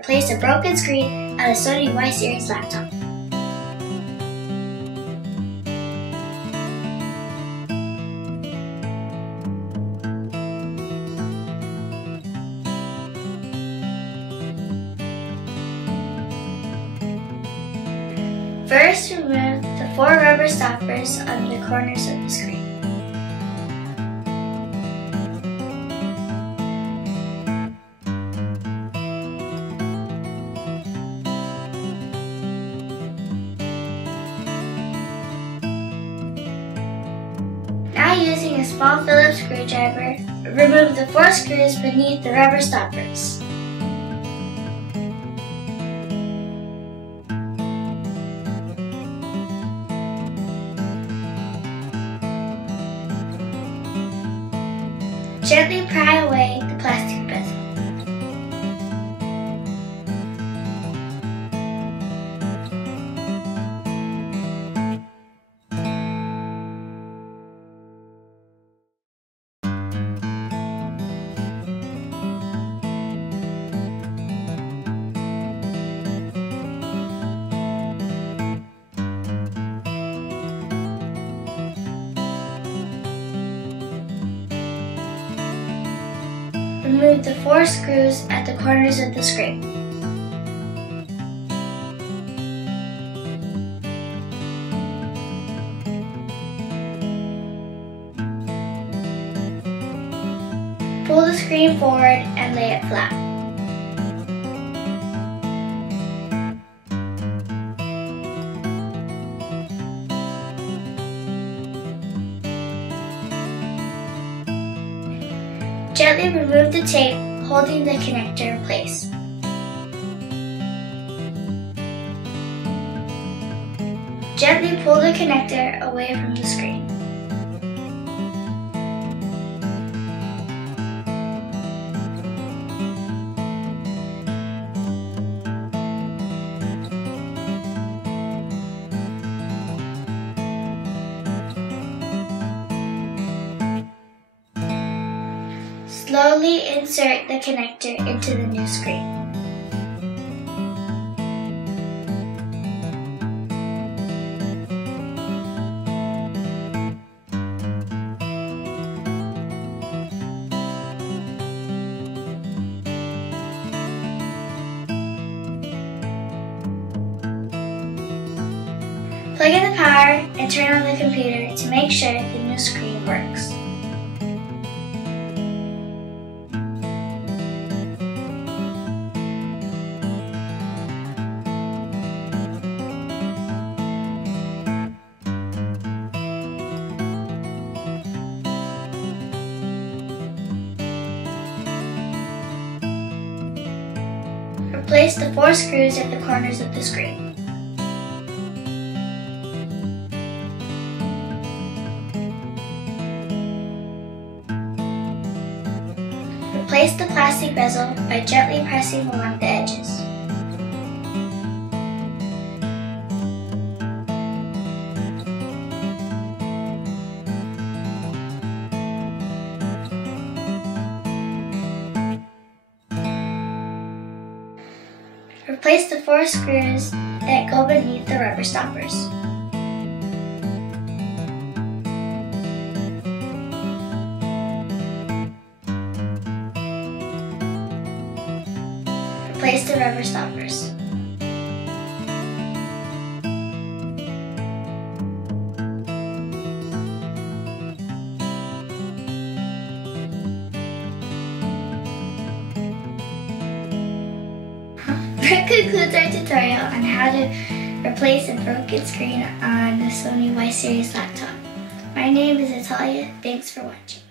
replace a broken screen on a Sony Y Series laptop. First, remove the 4 rubber stoppers on the corners of the screen. Now, using a small Phillips screwdriver, remove the 4 screws beneath the rubber stoppers. Gently pry away the plastic bezel. Remove the 4 screws at the corners of the screen. Pull the screen forward and lay it flat. Gently remove the tape holding the connector in place. Gently pull the connector away from the screen. Slowly insert the connector into the new screen. Plug in the power and turn on the computer to make sure the new screen works. Replace the 4 screws at the corners of the screen. Replace the plastic bezel by gently pressing along the edges. Replace the 4 screws that go beneath the rubber stoppers. Replace the rubber stoppers. That concludes our tutorial on how to replace a broken screen on the Sony Y Series laptop. My name is Natalia. Thanks for watching.